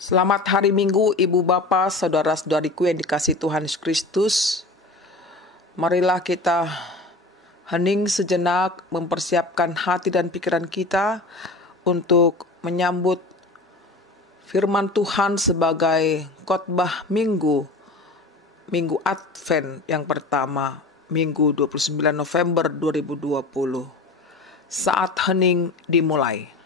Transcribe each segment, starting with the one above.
Selamat hari Minggu, Ibu Bapa, saudara-saudariku yang dikasihi Tuhan Yesus Kristus. Marilah kita hening sejenak, mempersiapkan hati dan pikiran kita untuk menyambut firman Tuhan sebagai khotbah Minggu Advent yang pertama, Minggu 29 November 2020. Saat hening dimulai.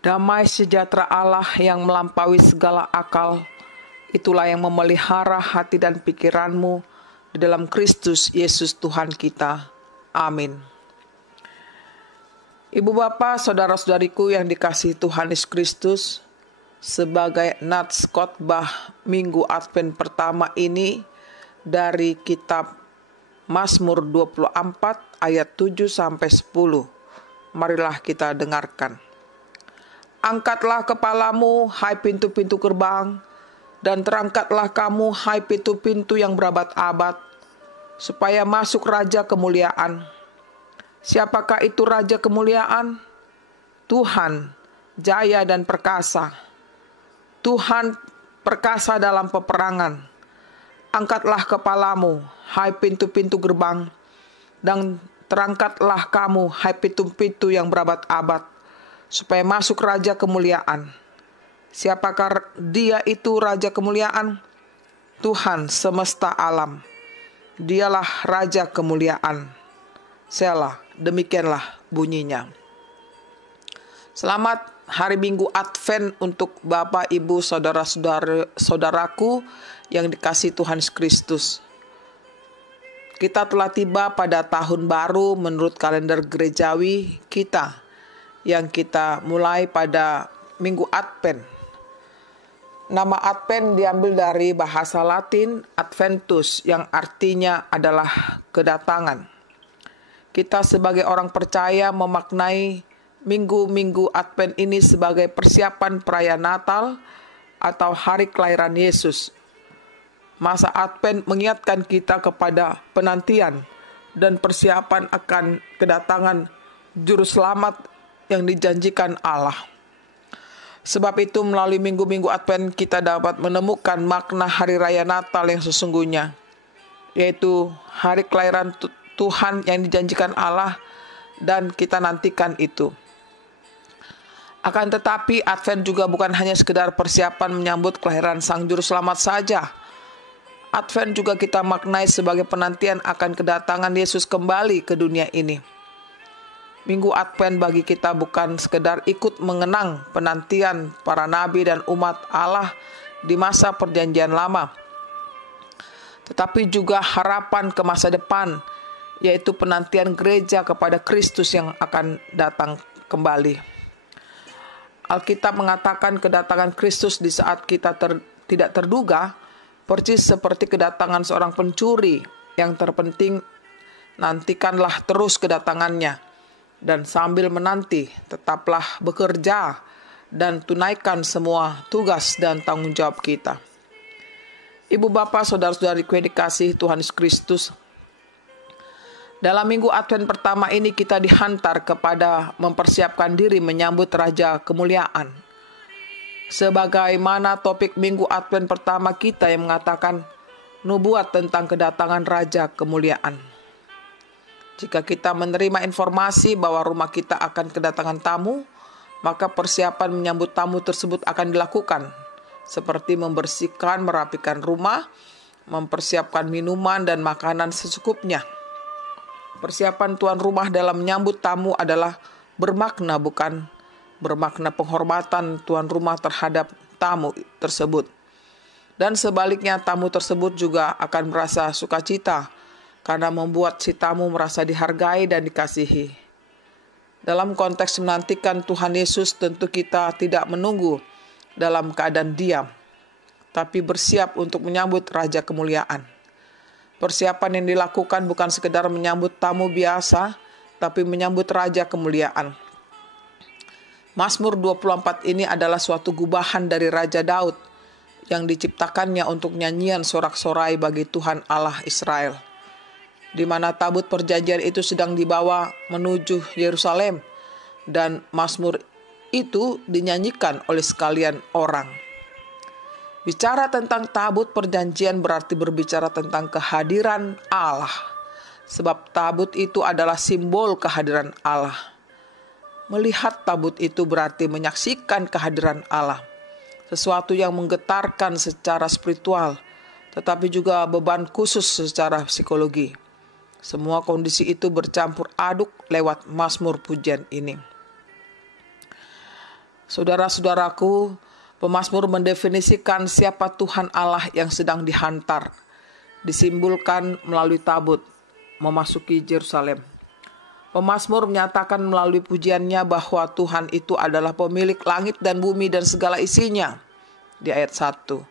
Damai sejahtera Allah yang melampaui segala akal, itulah yang memelihara hati dan pikiranmu di dalam Kristus Yesus Tuhan kita. Amin. Ibu Bapa, saudara-saudariku yang dikasihi Tuhan Yesus Kristus, sebagai nats khotbah Minggu Advent pertama ini dari kitab Mazmur 24 ayat 7-10. Marilah kita dengarkan. Angkatlah kepalamu, hai pintu-pintu gerbang, dan terangkatlah kamu, hai pintu-pintu yang berabad-abad, supaya masuk Raja kemuliaan. Siapakah itu Raja kemuliaan? Tuhan, jaya dan perkasa. Tuhan perkasa dalam peperangan. Angkatlah kepalamu, hai pintu-pintu gerbang, dan terangkatlah kamu, hai pintu-pintu yang berabad-abad, supaya masuk Raja kemuliaan. Siapakah dia itu Raja kemuliaan? Tuhan semesta alam. Dialah Raja kemuliaan. Selah, demikianlah bunyinya. Selamat hari Minggu Advent untuk Bapak, Ibu, saudara-saudaraku yang dikasihi Tuhan Kristus. Kita telah tiba pada tahun baru menurut kalender gerejawi kita, yang kita mulai pada Minggu Advent. Nama Advent diambil dari bahasa Latin Adventus, yang artinya adalah kedatangan. Kita sebagai orang percaya memaknai minggu-minggu Advent ini sebagai persiapan perayaan Natal atau hari kelahiran Yesus. Masa Advent mengingatkan kita kepada penantian dan persiapan akan kedatangan Juru Selamat yang dijanjikan Allah. Sebab itu melalui minggu-minggu Advent kita dapat menemukan makna hari raya Natal yang sesungguhnya, yaitu hari kelahiran Tuhan yang dijanjikan Allah dan kita nantikan itu. Akan tetapi Advent juga bukan hanya sekedar persiapan menyambut kelahiran Sang Juru Selamat saja. Advent juga kita maknai sebagai penantian akan kedatangan Yesus kembali ke dunia ini. Minggu Advent bagi kita bukan sekedar ikut mengenang penantian para nabi dan umat Allah di masa Perjanjian Lama, tetapi juga harapan ke masa depan, yaitu penantian gereja kepada Kristus yang akan datang kembali. Alkitab mengatakan kedatangan Kristus di saat kita tidak terduga, persis seperti kedatangan seorang pencuri. Yang terpenting, nantikanlah terus kedatangannya, dan sambil menanti, tetaplah bekerja dan tunaikan semua tugas dan tanggung jawab kita. Ibu bapak, saudara-saudariku yang dikasihi Tuhan Yesus Kristus, dalam minggu Advent pertama ini kita dihantar kepada mempersiapkan diri menyambut Raja Kemuliaan. Sebagaimana topik minggu Advent pertama kita yang mengatakan nubuat tentang kedatangan Raja Kemuliaan. Jika kita menerima informasi bahwa rumah kita akan kedatangan tamu, maka persiapan menyambut tamu tersebut akan dilakukan, seperti membersihkan, merapikan rumah, mempersiapkan minuman dan makanan secukupnya. Persiapan tuan rumah dalam menyambut tamu adalah bermakna, bukan bermakna penghormatan tuan rumah terhadap tamu tersebut. Dan sebaliknya, tamu tersebut juga akan merasa sukacita karena membuat si tamu merasa dihargai dan dikasihi. Dalam konteks menantikan Tuhan Yesus, tentu kita tidak menunggu dalam keadaan diam, tapi bersiap untuk menyambut Raja Kemuliaan. Persiapan yang dilakukan bukan sekedar menyambut tamu biasa, tapi menyambut Raja Kemuliaan. Mazmur 24 ini adalah suatu gubahan dari Raja Daud yang diciptakannya untuk nyanyian sorak-sorai bagi Tuhan Allah Israel, di mana tabut perjanjian itu sedang dibawa menuju Yerusalem, dan mazmur itu dinyanyikan oleh sekalian orang. Bicara tentang tabut perjanjian berarti berbicara tentang kehadiran Allah, sebab tabut itu adalah simbol kehadiran Allah. Melihat tabut itu berarti menyaksikan kehadiran Allah, sesuatu yang menggetarkan secara spiritual, tetapi juga beban khusus secara psikologi. Semua kondisi itu bercampur aduk lewat mazmur pujian ini. Saudara-saudaraku, pemazmur mendefinisikan siapa Tuhan Allah yang sedang dihantar, disimbolkan melalui tabut memasuki Yerusalem. Pemazmur menyatakan melalui pujiannya bahwa Tuhan itu adalah pemilik langit dan bumi dan segala isinya, di ayat 1.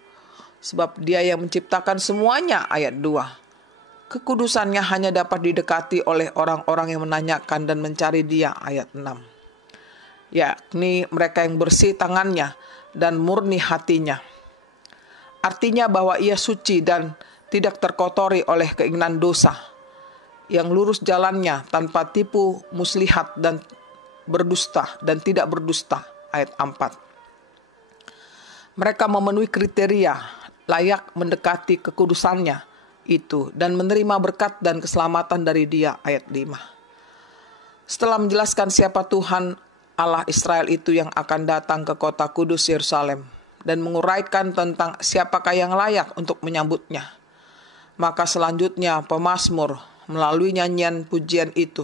Sebab Dia yang menciptakan semuanya, ayat 2. Kekudusannya hanya dapat didekati oleh orang-orang yang menanyakan dan mencari Dia, ayat 6. Yakni mereka yang bersih tangannya dan murni hatinya. Artinya bahwa Ia suci dan tidak terkotori oleh keinginan dosa, yang lurus jalannya tanpa tipu muslihat dan berdusta dan tidak berdusta, ayat 4. Mereka memenuhi kriteria layak mendekati kekudusannya itu dan menerima berkat dan keselamatan dari Dia, ayat 5. Setelah menjelaskan siapa Tuhan Allah Israel itu yang akan datang ke kota kudus Yerusalem dan menguraikan tentang siapakah yang layak untuk menyambutnya, maka selanjutnya pemazmur melalui nyanyian pujian itu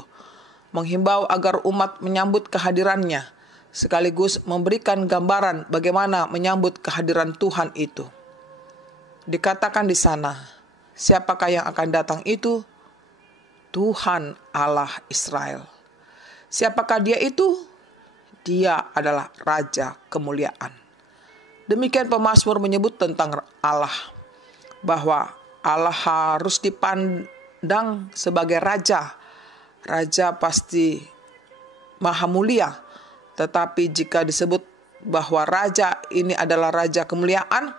menghimbau agar umat menyambut kehadirannya, sekaligus memberikan gambaran bagaimana menyambut kehadiran Tuhan itu. Dikatakan di sana, siapakah yang akan datang itu? Tuhan Allah Israel. Siapakah Dia itu? Dia adalah Raja Kemuliaan. Demikian pemazmur menyebut tentang Allah, bahwa Allah harus dipandang sebagai raja. Raja pasti maha mulia, tetapi jika disebut bahwa raja ini adalah Raja Kemuliaan,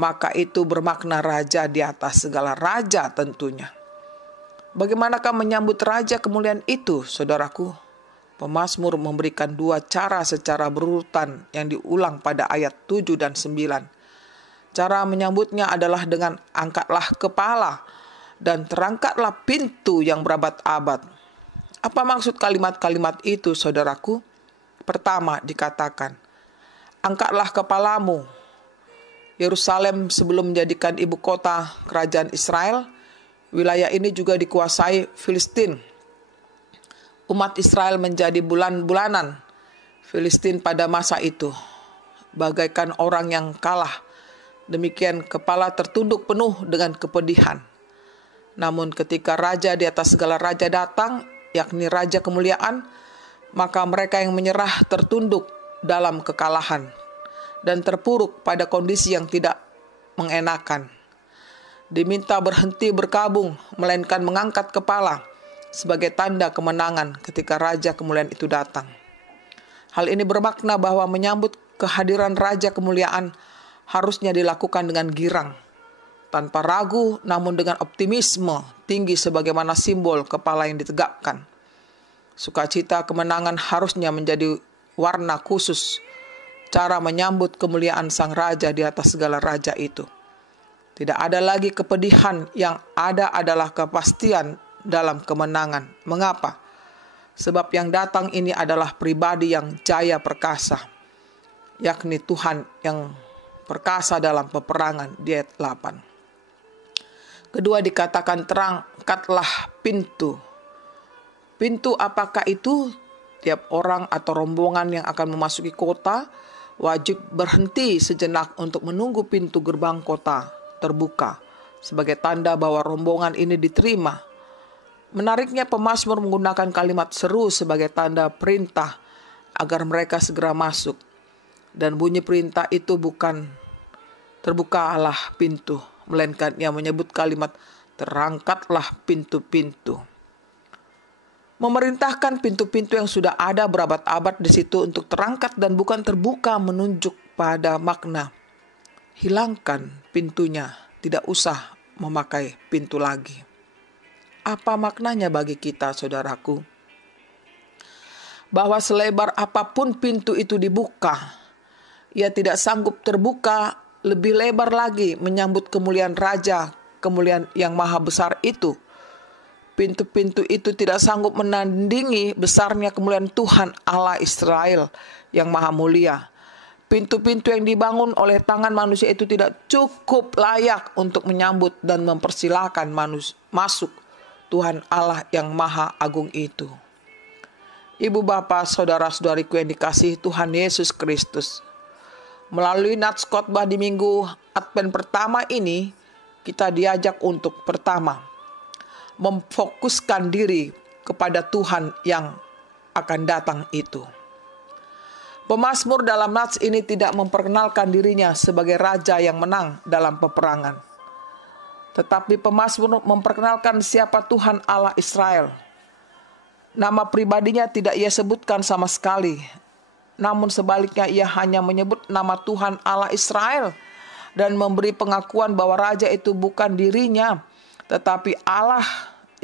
maka itu bermakna raja di atas segala raja tentunya. Bagaimanakah menyambut Raja Kemuliaan itu, saudaraku? Pemazmur memberikan dua cara secara berurutan yang diulang pada ayat 7 dan 9. Cara menyambutnya adalah dengan angkatlah kepala dan terangkatlah pintu yang berabad-abad. Apa maksud kalimat-kalimat itu, saudaraku? pertama dikatakan, angkatlah kepalamu. Yerusalem sebelum menjadikan ibu kota kerajaan Israel, wilayah ini juga dikuasai Filistin. Umat Israel menjadi bulan-bulanan Filistin pada masa itu, bagaikan orang yang kalah. Demikian kepala tertunduk penuh dengan kepedihan. Namun ketika raja di atas segala raja datang, yakni Raja Kemuliaan, maka mereka yang menyerah tertunduk dalam kekalahan dan terpuruk pada kondisi yang tidak mengenakan. Diminta berhenti berkabung, melainkan mengangkat kepala sebagai tanda kemenangan ketika Raja Kemuliaan itu datang. Hal ini bermakna bahwa menyambut kehadiran Raja Kemuliaan harusnya dilakukan dengan girang, tanpa ragu, namun dengan optimisme tinggi sebagaimana simbol kepala yang ditegakkan. Sukacita kemenangan harusnya menjadi warna khusus cara menyambut kemuliaan Sang Raja di atas segala raja itu. Tidak ada lagi kepedihan, yang ada adalah kepastian dalam kemenangan. Mengapa? Sebab yang datang ini adalah pribadi yang jaya perkasa, yakni Tuhan yang perkasa dalam peperangan. Di ayat 8. Kedua dikatakan, terangkatlah pintu. Pintu apakah itu? Tiap orang atau rombongan yang akan memasuki kota wajib berhenti sejenak untuk menunggu pintu gerbang kota terbuka sebagai tanda bahwa rombongan ini diterima. Menariknya, pemazmur menggunakan kalimat seru sebagai tanda perintah agar mereka segera masuk. Dan bunyi perintah itu bukan terbukalah pintu, melainkan ia menyebut kalimat terangkatlah pintu-pintu. Memerintahkan pintu-pintu yang sudah ada berabad-abad di situ untuk terangkat dan bukan terbuka, menunjuk pada makna hilangkan pintunya, tidak usah memakai pintu lagi. Apa maknanya bagi kita, saudaraku? Bahwa selebar apapun pintu itu dibuka, ia tidak sanggup terbuka lebih lebar lagi menyambut kemuliaan Raja, kemuliaan yang maha besar itu. Pintu-pintu itu tidak sanggup menandingi besarnya kemuliaan Tuhan Allah Israel yang maha mulia. Pintu-pintu yang dibangun oleh tangan manusia itu tidak cukup layak untuk menyambut dan mempersilahkan masuk Tuhan Allah yang maha agung itu. Ibu bapak, saudara-saudariku yang dikasihi Tuhan Yesus Kristus, melalui nats khotbah di minggu Advent pertama ini, kita diajak untuk pertama, memfokuskan diri kepada Tuhan yang akan datang itu. Pemazmur dalam nats ini tidak memperkenalkan dirinya sebagai raja yang menang dalam peperangan. Tetapi pemazmur memperkenalkan siapa Tuhan Allah Israel. Nama pribadinya tidak ia sebutkan sama sekali. Namun sebaliknya ia hanya menyebut nama Tuhan Allah Israel dan memberi pengakuan bahwa raja itu bukan dirinya, tetapi Allah,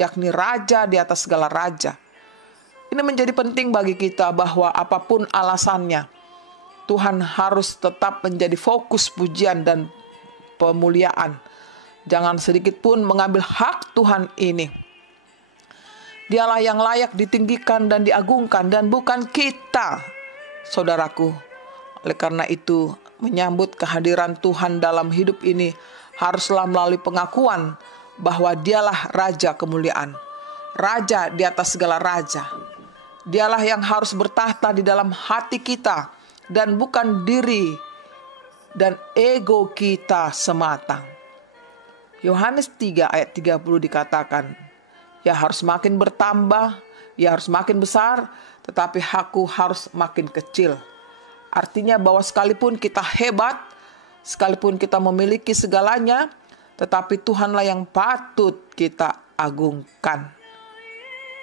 yakni raja di atas segala raja. Ini menjadi penting bagi kita bahwa apapun alasannya, Tuhan harus tetap menjadi fokus pujian dan pemuliaan. Jangan sedikit pun mengambil hak Tuhan ini. Dialah yang layak ditinggikan dan diagungkan dan bukan kita, saudaraku. Oleh karena itu, menyambut kehadiran Tuhan dalam hidup ini haruslah melalui pengakuan bahwa dialah Raja kemuliaan, Raja di atas segala raja. Dialah yang harus bertahta di dalam hati kita dan bukan diri dan ego kita semata. Yohanes 3 ayat 30 dikatakan, ia harus makin bertambah, ia harus makin besar, tetapi aku harus makin kecil. Artinya bahwa sekalipun kita hebat, sekalipun kita memiliki segalanya, tetapi Tuhanlah yang patut kita agungkan.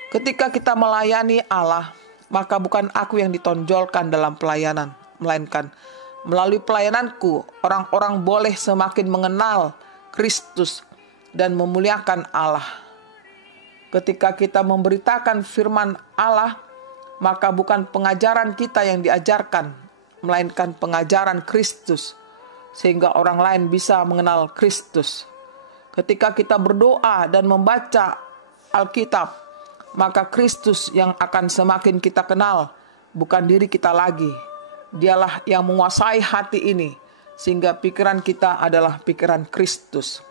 Ketika kita melayani Allah, maka bukan aku yang ditonjolkan dalam pelayanan, melainkan melalui pelayananku, orang-orang boleh semakin mengenal Kristus dan memuliakan Allah. Ketika kita memberitakan firman Allah, maka bukan pengajaran kita yang diajarkan, melainkan pengajaran Kristus, sehingga orang lain bisa mengenal Kristus. Ketika kita berdoa dan membaca Alkitab, maka Kristus yang akan semakin kita kenal bukan diri kita lagi. Dialah yang menguasai hati ini, sehingga pikiran kita adalah pikiran Kristus.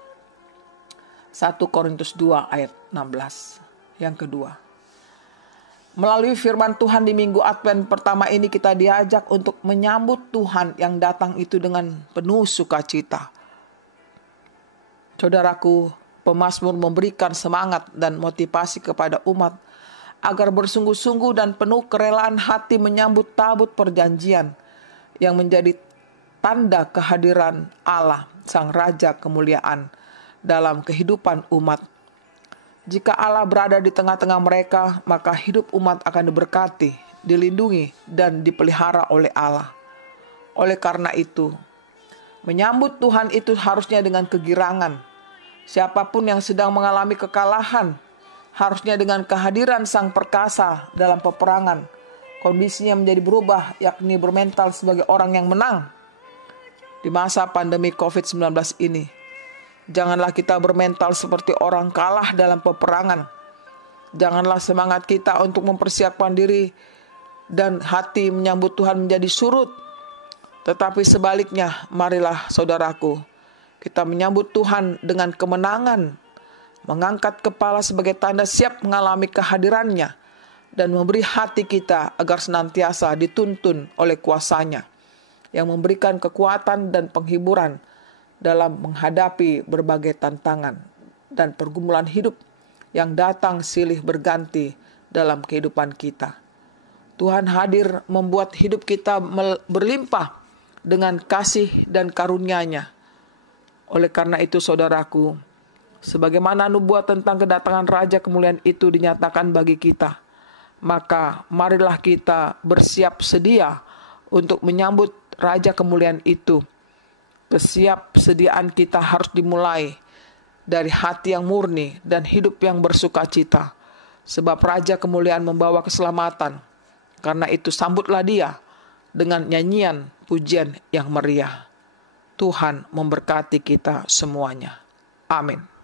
1 Korintus 2 ayat 16. Yang kedua, melalui firman Tuhan di Minggu Advent pertama ini kita diajak untuk menyambut Tuhan yang datang itu dengan penuh sukacita. Saudaraku, pemazmur memberikan semangat dan motivasi kepada umat agar bersungguh-sungguh dan penuh kerelaan hati menyambut tabut perjanjian yang menjadi tanda kehadiran Allah, Sang Raja kemuliaan dalam kehidupan umat. Jika Allah berada di tengah-tengah mereka, maka hidup umat akan diberkati, dilindungi, dan dipelihara oleh Allah. Oleh karena itu, menyambut Tuhan itu harusnya dengan kegirangan. Siapapun yang sedang mengalami kekalahan, harusnya dengan kehadiran Sang Perkasa dalam peperangan, kondisinya menjadi berubah, yakni bermental sebagai orang yang menang. Di masa pandemi COVID-19 ini, janganlah kita bermental seperti orang kalah dalam peperangan. Janganlah semangat kita untuk mempersiapkan diri dan hati menyambut Tuhan menjadi surut. Tetapi sebaliknya, marilah saudaraku, kita menyambut Tuhan dengan kemenangan, mengangkat kepala sebagai tanda siap mengalami kehadirannya, dan memberi hati kita agar senantiasa dituntun oleh kuasa-Nya, yang memberikan kekuatan dan penghiburan dalam menghadapi berbagai tantangan dan pergumulan hidup yang datang silih berganti dalam kehidupan kita. Tuhan hadir membuat hidup kita berlimpah dengan kasih dan karunia-Nya. Oleh karena itu saudaraku, sebagaimana nubuat tentang kedatangan Raja kemuliaan itu dinyatakan bagi kita, maka marilah kita bersiap sedia untuk menyambut Raja kemuliaan itu. Kesiapsediaan kita harus dimulai dari hati yang murni dan hidup yang bersukacita, sebab Raja kemuliaan membawa keselamatan. Karena itu sambutlah Dia dengan nyanyian pujian yang meriah. Tuhan memberkati kita semuanya. Amin.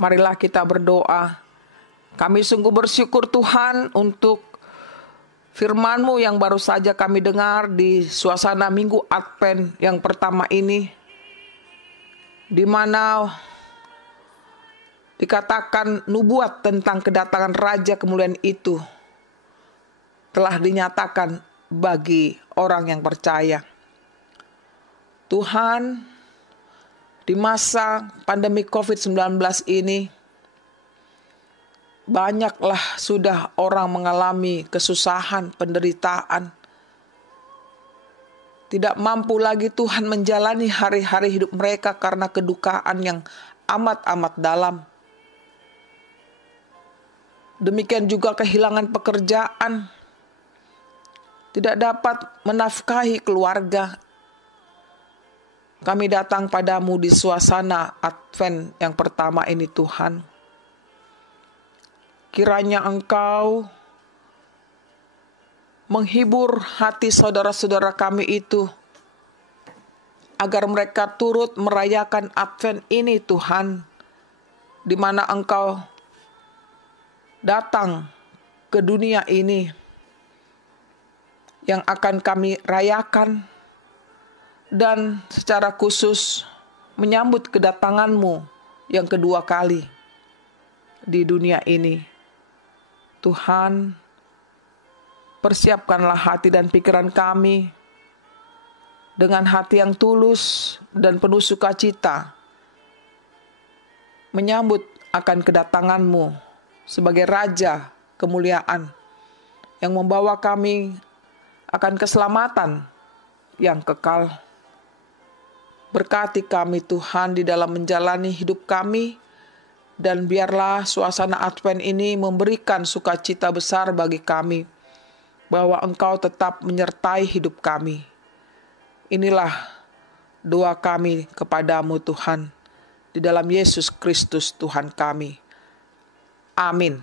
Marilah kita berdoa. Kami sungguh bersyukur Tuhan untuk firman-Mu yang baru saja kami dengar di suasana Minggu Advent yang pertama ini, di mana dikatakan nubuat tentang kedatangan Raja kemuliaan itu telah dinyatakan bagi orang yang percaya. Tuhan, di masa pandemi COVID-19 ini, banyaklah sudah orang mengalami kesusahan, penderitaan. Tidak mampu lagi Tuhan menjalani hari-hari hidup mereka karena kedukaan yang amat-amat dalam. Demikian juga kehilangan pekerjaan, tidak dapat menafkahi keluarga. Kami datang padamu di suasana Advent yang pertama ini Tuhan. Kiranya Engkau menghibur hati saudara-saudara kami itu, agar mereka turut merayakan Advent ini Tuhan, di mana Engkau datang ke dunia ini, yang akan kami rayakan, dan secara khusus menyambut kedatangan-Mu yang kedua kali di dunia ini. Tuhan, persiapkanlah hati dan pikiran kami dengan hati yang tulus dan penuh sukacita, menyambut akan kedatangan-Mu sebagai Raja kemuliaan yang membawa kami akan keselamatan yang kekal. Berkati kami Tuhan di dalam menjalani hidup kami, dan biarlah suasana Advent ini memberikan sukacita besar bagi kami, bahwa Engkau tetap menyertai hidup kami. Inilah doa kami kepadamu Tuhan, di dalam Yesus Kristus Tuhan kami. Amin.